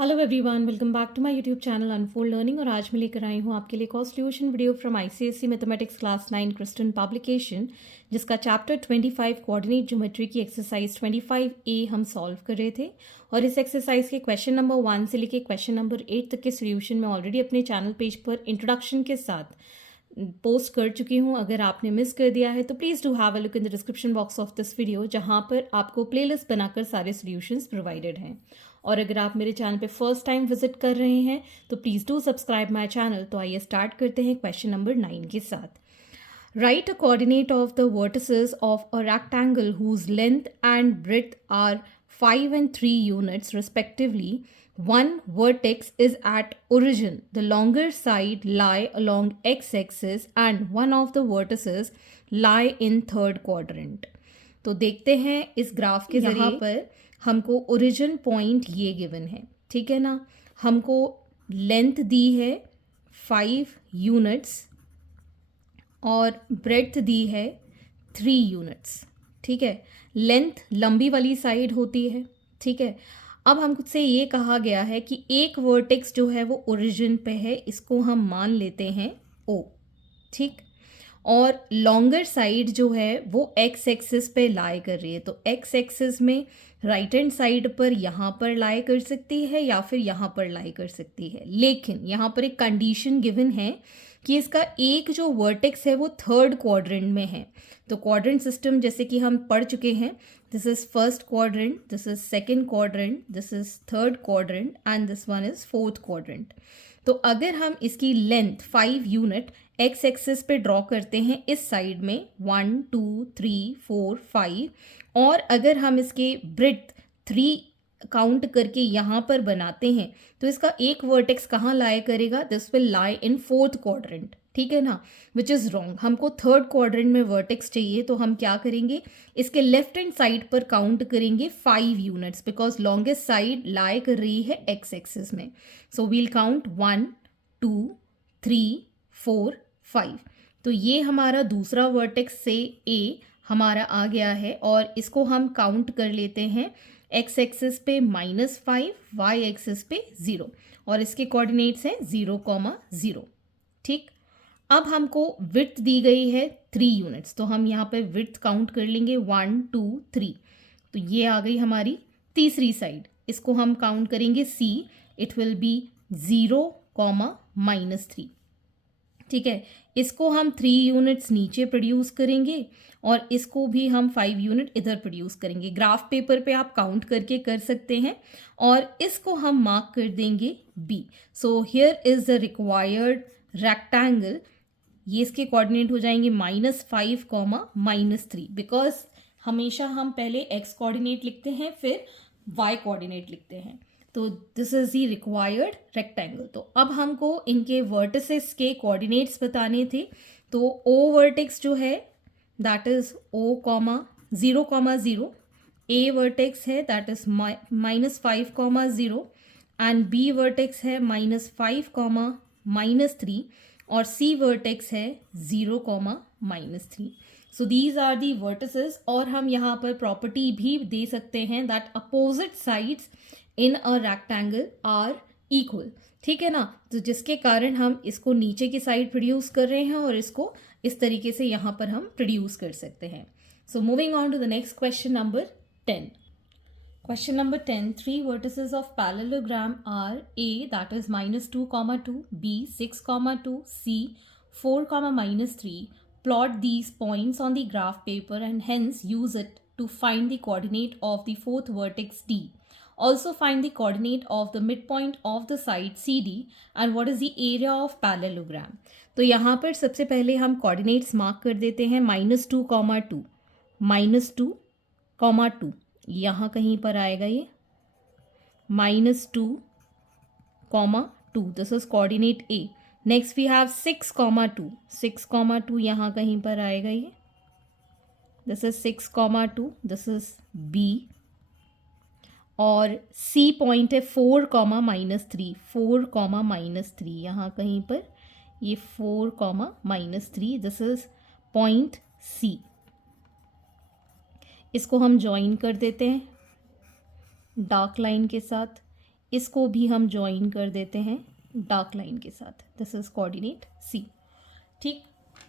Hello everyone, welcome back to my YouTube channel Unfold Learning. और आज मैं लेकर आई हूँ आपके लिए cost solution video from ICSE mathematics class 9 Kristen publication, जिसका चैप्टर 25 कोऑर्डिनेट ज्योमेट्री की एक्सरसाइज 25A हम सॉल्व कर रहे थे। और इस एक्सरसाइज के क्वेश्चन नंबर 1 से लेके क्वेश्चन नंबर 8 तक के सोल्यूशन में ऑलरेडी अपने चैनल पेज पर इंट्रोडक्शन के साथ पोस्ट कर चुकी हूँ। अगर आपने मिस कर दिया है तो please do have a look in the description box of this video, जहाँ पर आपको प्लेलिस्ट बनाकर सारे सॉल्यूशंस प्रोवाइडेड हैं। और अगर आप मेरे चैनल पे फर्स्ट टाइम विजिट कर रहे हैं तो please do subscribe my channel. तो आइए स्टार्ट करते हैं क्वेश्चन नंबर 9 के साथ। Write a coordinate of the vertices of a rectangle whose length and breadth are 5 and 3 units respectively. One vertex is at origin. The longer side lie along x-axis and one of the vertices lie in third quadrant. तो देखते हैं इस graph के जरिए। यहाँ पर हमको origin point ये गिवन है, ठीक है ना। हमको लेंथ दी है 5 यूनिट्स और ब्रेड्थ दी है 3 यूनिट्स, ठीक है। लेंथ लंबी वाली साइड होती है, ठीक है। अब हमसे ये कहा गया है कि एक वर्टेक्स जो है वो ओरिजिन पे है, इसको हम मान लेते हैं O, ठीक। और लॉन्गर साइड जो है वो एक्स एक्सिस पे लाई कर रही है, तो एक्स एक्सिस में राइट हैंड साइड पर यहाँ पर लाई कर सकती है या फिर यहाँ पर लाई कर सकती है। लेकिन यहाँ पर एक कंडीशन गिवन है कि इसका एक जो वर्टेक्स है वो थर्ड क्वाड्रेंट में है। तो क्वाड्रेंट सिस्टम जैसे कि हम पढ़ चुके हैं, this is first quadrant, this is second quadrant, this is third quadrant and this one is fourth quadrant. तो अगर हम इसकी लेंथ 5 यूनिट एक्स एक्सिस पे ड्रॉ करते हैं इस साइड में 1 2 3 4 5, और अगर हम इसके ब्रेड्थ 3 काउंट करके यहाँ पर बनाते हैं तो इसका एक वर्टेक्स कहाँ लाई करेगा, this will lie in fourth quadrant, ठीक है ना, विच इज़ रॉन्ग। हमको थर्ड क्वाड्रेंट में वर्टेक्स चाहिए, तो हम क्या करेंगे, इसके लेफ्ट हैंड साइड पर काउंट करेंगे 5 units, because longest side lie कर रही है एक्स एक्सिस में। So we'll count 1 2 3 4 5। तो ये हमारा दूसरा वर्टेक्स से A हमारा आ गया है, और इसको हम काउंट कर लेते हैं एक्स एक्सिस पे -5, वाई एक्सिस पे 0, और इसके कोऑर्डिनेट्स हैं 0, 0, ठीक। अब हमको विड्थ दी गई है 3 यूनिट्स, तो हम यहाँ पे विड्थ काउंट कर लेंगे 1 2 3। तो ये आ गई हमारी तीसरी साइड, इसको हम काउंट करेंगे C, इट विल बी 0, -3, ठीक है। इसको हम 3 यूनिट्स नीचे प्रोड्यूस करेंगे और इसको भी हम 5 यूनिट इधर प्रोड्यूस करेंगे। ग्राफ पेपर पे आप काउंट करके कर सकते हैं, और इसको हम मार्क कर देंगे B। So here is the required rectangle. ये इसके कोऑर्डिनेट हो जाएंगे -5, -3, बिकॉज हमेशा हम पहले x कोऑर्डिनेट लिखते हैं फिर y कोऑर्डिनेट लिखते हैं। तो this is the required rectangle. तो अब हमको इनके वर्टिसेस के कोऑर्डिनेट्स बताने थे। तो O वर्टेक्स जो है that is O, 0, 0, A vertex है that is -5, 0, and B vertex है -5, -3, और C वर्टेक्स है 0, -3। So these are the vertices. और हम यहाँ पर प्रॉपर्टी भी दे सकते हैं that opposite sides in a rectangle are equal, ठीक है ना। तो जिसके कारण हम इसको नीचे की साइड प्रोड्यूस कर रहे हैं और इसको इस तरीके से यहाँ पर हम प्रोड्यूस कर सकते हैं। So moving on to the next question number 10। Question number 10, 3 vertices of parallelogram are A, that is -2, 2, B, 6, 2, C, 4, -3. Plot these points on the graph paper and hence use it to find the coordinate of the fourth vertex D. Also find the coordinate of the midpoint of the side CD and what is the area of parallelogram. तो यहाँ पर सबसे पहले हम coordinates mark कर देते हैं -2, 2, -2, 2, यहाँ कहीं पर आएगा ये -2, 2, this is coordinate A। Next we have 6, 2, 6, 2 यहाँ कहीं पर आएगा ये, this is 6, 2, this is B। और C पॉइंट है 4, -3, 4, -3 यहाँ कहीं पर, ये 4, -3, दिस इज पॉइंट C। इसको हम ज्वाइन कर देते हैं डार्क लाइन के साथ। इसको भी हम ज्वाइन कर देते हैं डार्क लाइन के साथ। This is coordinate C. ठीक,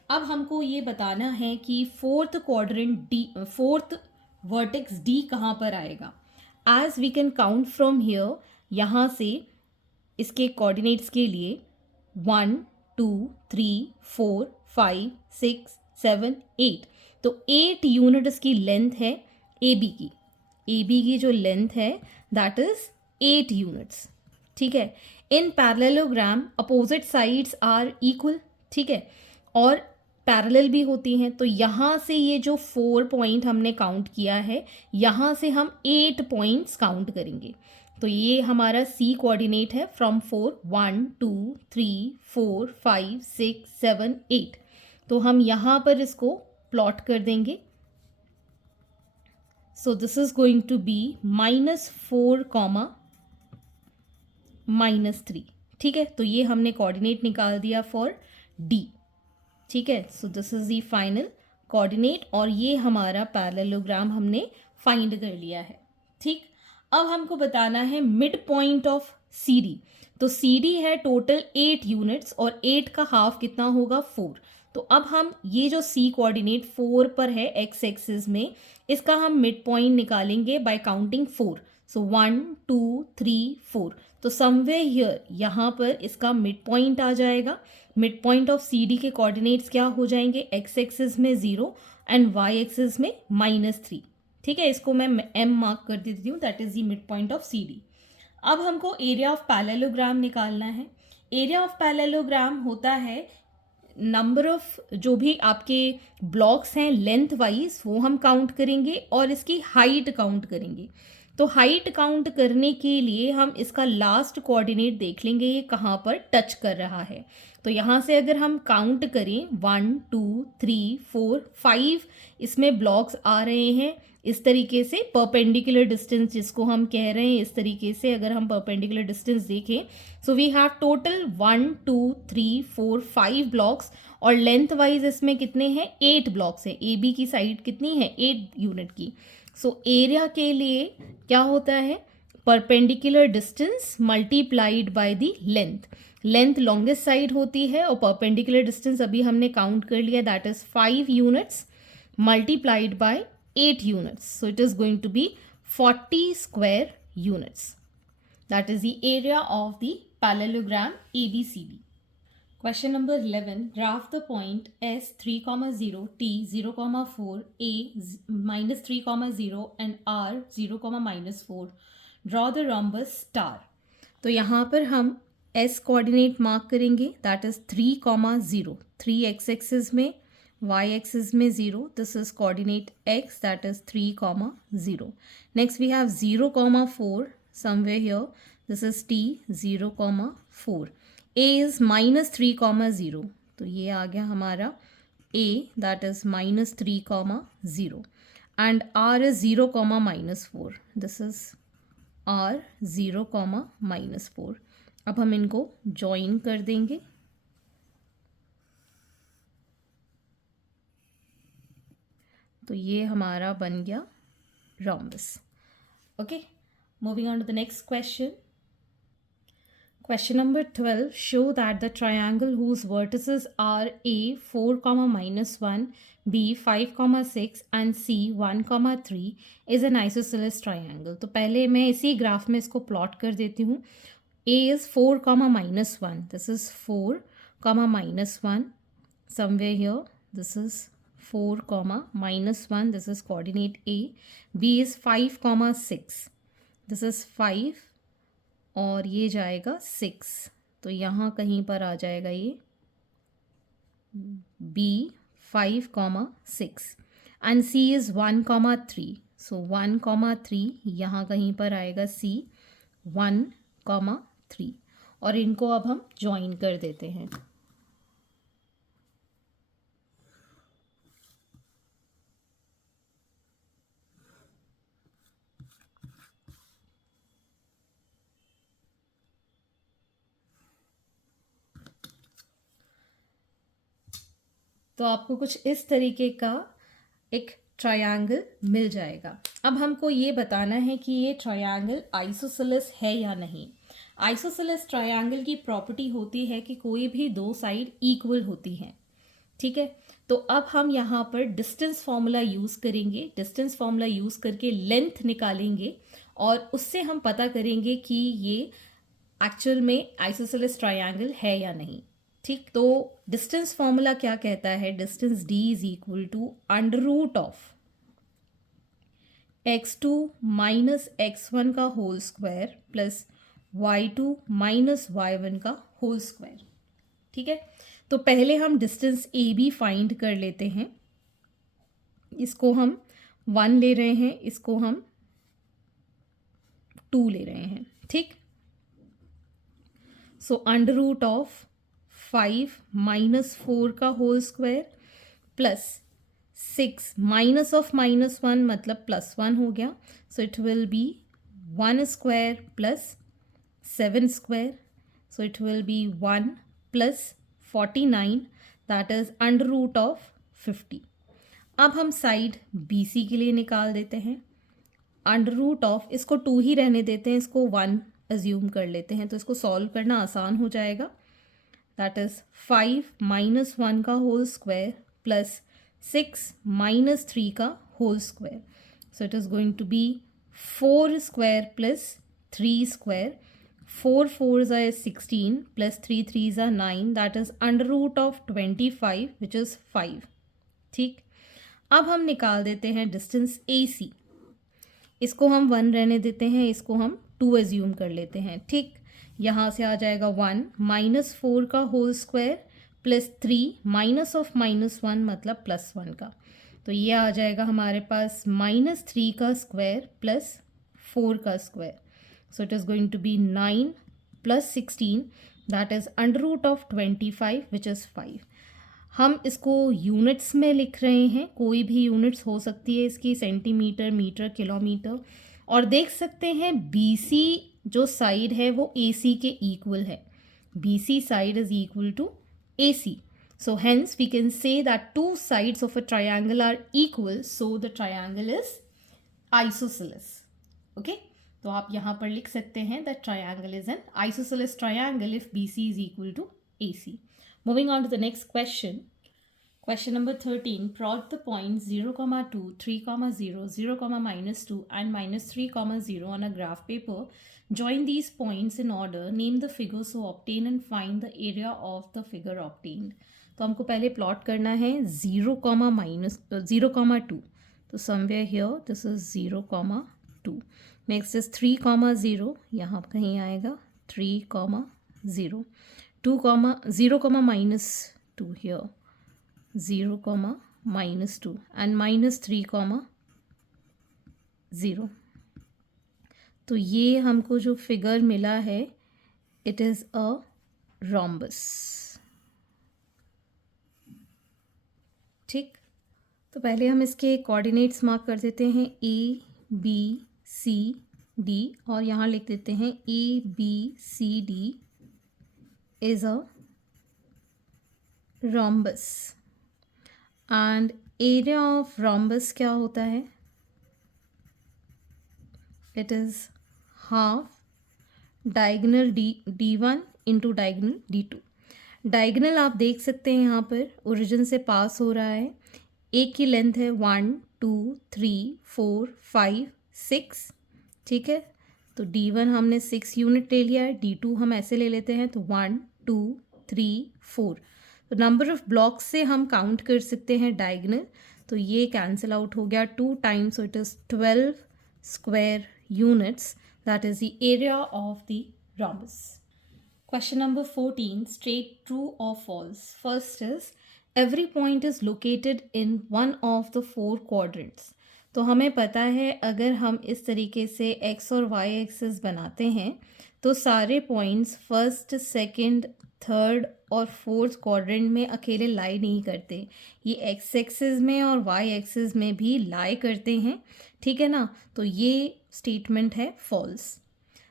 अब हमको ये बताना है कि fourth quadrant D, fourth vertex D कहाँ पर आएगा। As we can count from here, यहाँ से इसके कोऑर्डिनेट्स के लिए 1 2 3 4 5 6 7 8, तो 8 यूनिट इसकी लेंथ है ए बी की। ए बी की जो लेंथ है दैट इज 8 यूनिट्स। ठीक है, in parallelogram opposite sides are equal. ठीक है, और पैरेलल भी होती हैं, तो यहाँ से ये जो 4 पॉइंट हमने काउंट किया है, यहाँ से हम 8 पॉइंट्स काउंट करेंगे। तो ये हमारा सी कोऑर्डिनेट है फ्रॉम 4 1 2 3 4 5 6 7 8। तो हम यहाँ पर इसको प्लॉट कर देंगे। So this is going to be -4, -3। ठीक है, तो ये हमने कोऑर्डिनेट निकाल दिया फॉर डी। ठीक है, सो this is the final coordinate, और ये हमारा पैरेललोग्राम हमने फाइंड कर लिया है। ठीक, अब हमको बताना है mid point of C D. तो सी डी है टोटल 8 यूनिट्स, और 8 का हाफ कितना होगा 4। तो अब हम ये जो सी कोऑर्डिनेट 4 पर है एक्स एक्सिस में, इसका हम मिड पॉइंट निकालेंगे बाय काउंटिंग 4। सो 1 2 3 4, तो समवेयर हियर यहाँ पर इसका मिड पॉइंट आ जाएगा। Mid point of C D के कोऑर्डिनेट्स क्या हो जाएंगे, एक्स एक्सिस में 0 एंड वाई एक्सिस में -3। ठीक है, इसको मैं एम मार्क कर देती हूँ, that is the mid point of C D. अब हमको एरिया ऑफ पैरेललोग्राम निकालना है। एरिया ऑफ पैरेललोग्राम होता है नंबर ऑफ जो भी आपके ब्लॉक्स हैं लेंथ वाइज, वो हम काउंट करेंगे और इसकी हाइट काउंट करेंगे। तो हाइट काउंट करने के लिए हम इसका लास्ट कोऑर्डिनेट देख लेंगे ये कहाँ पर टच कर रहा है। तो यहाँ से अगर हम काउंट करें 1 2 3 4 5 इसमें ब्लॉक्स आ रहे हैं इस तरीके से, परपेंडिकुलर डिस्टेंस जिसको हम कह रहे हैं, इस तरीके से अगर हम परपेंडिकुलर डिस्टेंस देखें, so we have total 1 2 3 4 5 blocks, और लेंथ वाइज इसमें कितने हैं 8 ब्लॉक्स हैं। ए बी की साइड कितनी है 8 यूनिट की। सो एरिया के लिए क्या होता है, perpendicular distance multiplied by the length. Length longest side होती है और परपेंडिकुलर डिस्टेंस अभी हमने काउंट कर लिया, that is 5 units multiplied by 8 units. So it is going to be 40 square units. That is the area of the parallelogram ABCD. Question number 11. Graph the point S 3, 0, T 0, 4, A -3, 0 and R 0, -4. Draw the rhombus star. तो यहाँ पर हम S coordinate mark करेंगे, that is 3, 0, 3 x axis में, y axis में 0, this is coordinate x, that is 3, 0. Next we have 0, 4 somewhere here, this is t 0, 4. a is -3, 0, तो ये आ गया हमारा a, that is -3, 0, and r is 0, -4, this is r 0, -4. अब हम इनको join कर देंगे। तो ये हमारा बन गया rhombus. Okay, moving on to the next question. Question number 12. Show that the triangle whose vertices are A 4, -1, B 5, 6 and C 1, 3 is an isosceles triangle. तो पहले मैं इसी ग्राफ में इसको प्लॉट कर देती हूँ। A is 4, -1. This is 4, -1 somewhere here. This is 4, -1, this is coordinate A. B is 5, 6, this is 5 और ये जाएगा 6, तो यहाँ कहीं पर आ जाएगा ये B 5, 6 and C is 1, 3, so 1, 3 यहाँ कहीं पर आएगा C 1, 3, और इनको अब हम ज्वाइन कर देते हैं। तो आपको कुछ इस तरीके का एक ट्रायंगल मिल जाएगा। अब हमको ये बताना है कि ये ट्रायंगल आइसोसेलेस है या नहीं। आइसोसेलेस ट्रायंगल की प्रॉपर्टी होती है कि कोई भी दो साइड इक्वल होती हैं, ठीक है। तो अब हम यहाँ पर डिस्टेंस फॉर्मूला यूज़ करेंगे, डिस्टेंस फॉर्मूला यूज़ करके लेंथ निकालेंगे और उससे हम पता करेंगे कि ये एक्चुअल में आइसोसेलेस ट्रायंगल है या नहीं, ठीक। तो डिस्टेंस फॉर्मूला क्या कहता है, distance d is equal to under root of x2 minus x1 का whole square plus y2 minus y1 का होल स्क्वायर, ठीक है। तो पहले हम डिस्टेंस ए बी फाइंड कर लेते हैं। इसको हम 1 ले रहे हैं, इसको हम 2 ले रहे हैं, ठीक। So under root of 5 minus 4 का whole square plus 6 minus of -1 मतलब +1 हो गया। So it will be 1 square plus 7 square, so it will be 1 plus 49 that is under root of 50। अब हम साइड BC के लिए निकाल देते हैं। अंडर रूट ऑफ, इसको 2 ही रहने देते हैं, इसको 1 अज्यूम कर लेते हैं, तो इसको सॉल्व करना आसान हो जाएगा। दैट इज 5 माइनस 1 का होल स्क्वायर प्लस 6 माइनस 3 का whole square, so it is going to be 4 square plus 3 square. 4 4s are 16 plus 3 3s are 9, that is under root of 25 which is 5, ठीक। अब हम निकाल देते हैं डिस्टेंस AC। इसको हम 1 रहने देते हैं, इसको हम 2 एज्यूम कर लेते हैं, ठीक। यहाँ से आ जाएगा 1 माइनस 4 का whole square plus 3 minus of -1 मतलब +1 का, तो ये आ जाएगा हमारे पास -3 का स्क्वायर प्लस 4 का square. So it is going to be 9 plus 16 that is under root of 25 which is 5। हम इसको यूनिट्स में लिख रहे हैं, कोई भी यूनिट्स हो सकती है इसकी, सेंटीमीटर, मीटर, किलोमीटर। और देख सकते हैं BC जो साइड है वो AC के इक्वल है, BC side is equal to AC। So hence we can say that two sides of a triangle are equal, so the triangle is isosceles, okay। तो आप यहाँ पर लिख सकते हैं that triangle is an isosceles triangle if BC is equal to AC। Moving on to the next question, question number 13। Plot the point 0, 2, 3, 0, 0, -2 and -3, 0 on a graph paper. Join these points in order. Name the figure so obtain and find the area of the figure obtained. तो हमको पहले plot करना है 0, 2, तो somewhere here this is 0, 2। Next is 3, 0, यहाँ कहीं आएगा 3, 0, 2, 0, -2 here 0, -2 and -3, 0। तो ये हमको जो फिगर मिला है इट इज़ अ रोम्बस, ठीक। तो पहले हम इसके कोऑर्डिनेट्स मार्क कर देते हैं ABCD और यहाँ लिख देते हैं ABCD is a rhombus and area of rhombus क्या होता है, it is half diagonal D1 into diagonal D2। Diagonal आप देख सकते हैं यहाँ पर ओरिजिन से पास हो रहा है, एक की लेंथ है 1, 2, 3, 4, 5, 6, ठीक है। तो D1 हमने 6 यूनिट ले लिया है, D2 हम ऐसे ले लेते हैं, तो 1, 2, 3, 4। तो नंबर ऑफ ब्लॉक्स से हम काउंट कर सकते हैं डायगोनल, तो ये कैंसिल आउट हो गया 2 times, so it is 12 square units, that is the area of the rhombus. Question number 14, state true or false. First is every point is located in one of the 4 quadrants. तो हमें पता है अगर हम इस तरीके से x और y एक्सिस बनाते हैं तो सारे पॉइंट्स फर्स्ट, सेकंड, थर्ड और फोर्थ क्वाड्रेंट में अकेले लाई नहीं करते, ये एक्स एक्सिस में और वाई एक्सिस में भी लाई करते हैं, ठीक है ना। तो ये स्टेटमेंट है false.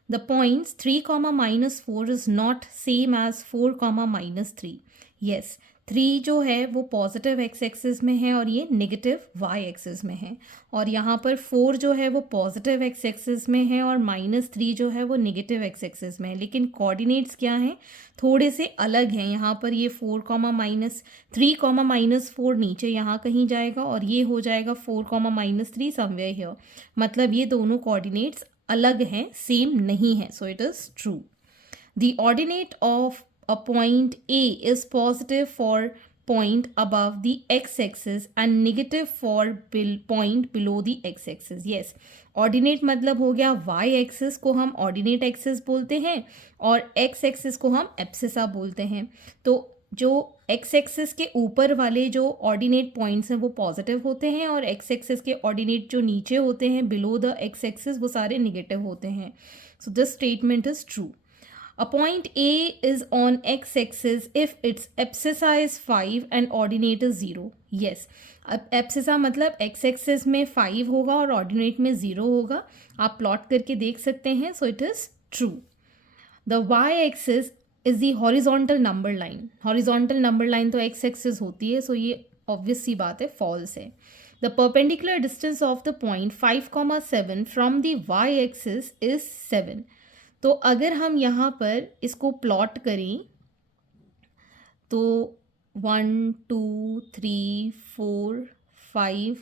The points 3, -4 is not same as 4, -3. Yes, 3 जो है वो पॉजिटिव एक्स एक्सिस में है और ये नेगेटिव वाई एक्सिस में है, और यहाँ पर 4 जो है वो पॉजिटिव एक्स एक्सिस में है और -3 जो है वो नेगेटिव एक्स एक्सिस में है। लेकिन कोऑर्डिनेट्स क्या हैं, थोड़े से अलग हैं। यहाँ पर ये 4, -3, -4 नीचे यहाँ कहीं जाएगा और ये हो जाएगा 4, -3 समवेयर हियर। मतलब ये दोनों कोऑर्डिनेट्स अलग हैं, सेम नहीं है। So it is true. The ordinate of a point A is positive for point above the x-axis and negative for point below the x-axis. Yes, ordinate मतलब हो गया y-axis को हम ordinate axis बोलते हैं और x-axis को हम abscissa बोलते हैं। तो जो x-axis के ऊपर वाले जो ordinate points हैं वो positive होते हैं और x-axis के ordinate जो नीचे होते हैं below the x-axis वो सारे negative होते हैं। So this statement is true. A point A is on x-axis if its abscissa is 5 and ordinate is 0. Yes, अब abscissa मतलब x-axis में 5 होगा और ordinate में 0 होगा। आप प्लॉट करके देख सकते हैं। So it is true. The y-axis is the horizontal number line. Horizontal number line तो x-axis होती है, so ये obvious सी बात है, false है। The perpendicular distance of the point 5,7 from the y-axis is 7. तो अगर हम यहाँ पर इसको प्लॉट करें तो 1, 2, 3, 4, 5,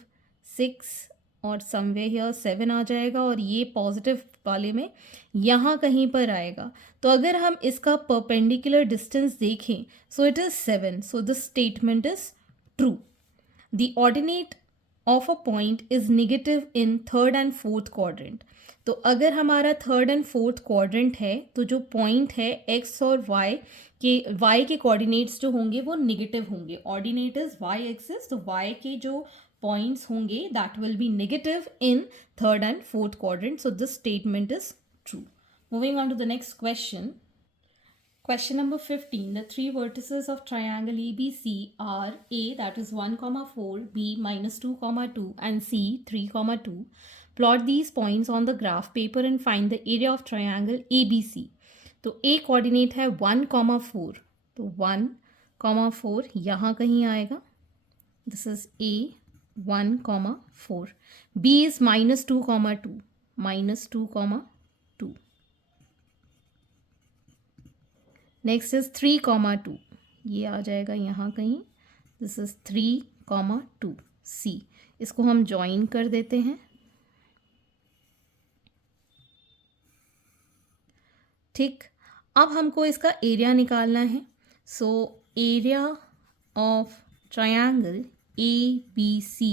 6 और समवेयर हियर 7 आ जाएगा और ये पॉजिटिव वाले में यहाँ कहीं पर आएगा। तो अगर हम इसका परपेंडिकुलर डिस्टेंस देखें, so it is 7। So this statement is true. The ordinate of a point is negative in third and fourth quadrant. तो अगर हमारा थर्ड एंड फोर्थ क्वाड्रेंट है तो जो पॉइंट है एक्स और वाई के कोऑर्डिनेट्स जो होंगे वो नेगेटिव होंगे। ऑर्डिनेट इज वाई एक्सिस, तो वाई के जो पॉइंट्स होंगे that will be negative in third and fourth quadrant. So this statement is true. Moving on to the next question. Question number 15. The three vertices of triangle ABC are A, that is 1, 4, B, -2, 2, and C, 3, 2. Plot these points on the graph paper and find the area of triangle ABC. तो A coordinate है 1, 4. तो 1, 4 यहाँ कहीं आएगा। This is A, 1, 4. B is -2, 2. -2, 2. Next is 3, 2. ये आ जाएगा यहाँ कहीं। This is 3, 2, C। इसको हम ज्वाइन कर देते हैं। ठीक, अब हमको इसका एरिया निकालना है। So area of triangle ABC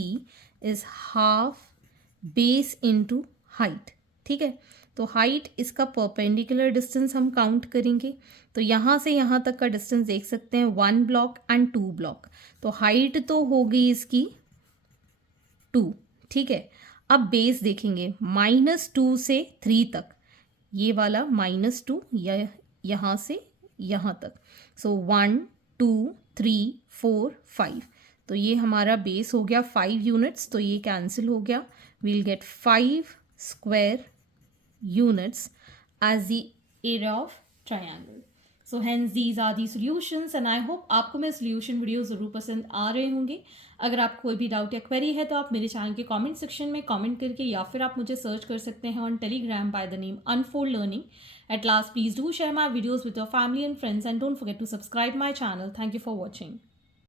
is half base into height. ठीक है, तो हाइट इसका परपेंडिकुलर डिस्टेंस हम काउंट करेंगे। तो यहाँ से यहाँ तक का डिस्टेंस देख सकते हैं 1 ब्लॉक एंड 2 ब्लॉक। तो हाइट तो हो गई इसकी 2। ठीक है, अब बेस देखेंगे -2 से 3 तक, ये वाला -2 या यहाँ से यहाँ तक। सो 1, 2, 3, 4, 5। तो ये हमारा बेस हो गया 5 यूनिट्स, तो ये कैंसिल हो गया। We'll get 5 square units as the area of triangle. So hence these are the solutions and I hope आपको मेरे solution वीडियो ज़रूर पसंद आ रहे होंगे। अगर आपको कोई भी डाउट या क्वेरी है तो आप मेरे चैनल के कमेंट सेक्शन में कमेंट करके या फिर आप मुझे सर्च कर सकते हैं on Telegram by the name Unfold Learning. At last, please do share my videos with your family and friends and don't forget to subscribe my channel. Thank you for watching.